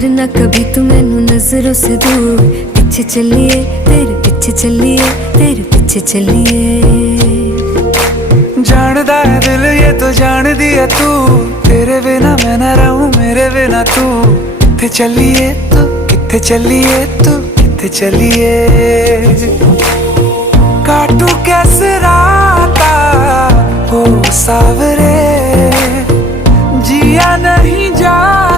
करना कभी तू मैनू नजरों से दूर। पीछे चलिए तेरे पीछे चलिए, तेरे पीछे चलिए। जानदा है दिल ये तो जान दिया तू, तेरे बिना मैं ना रहूं मेरे बिना तू। किथे चलिए तू, किथे चलिए तू, किथे चलिए।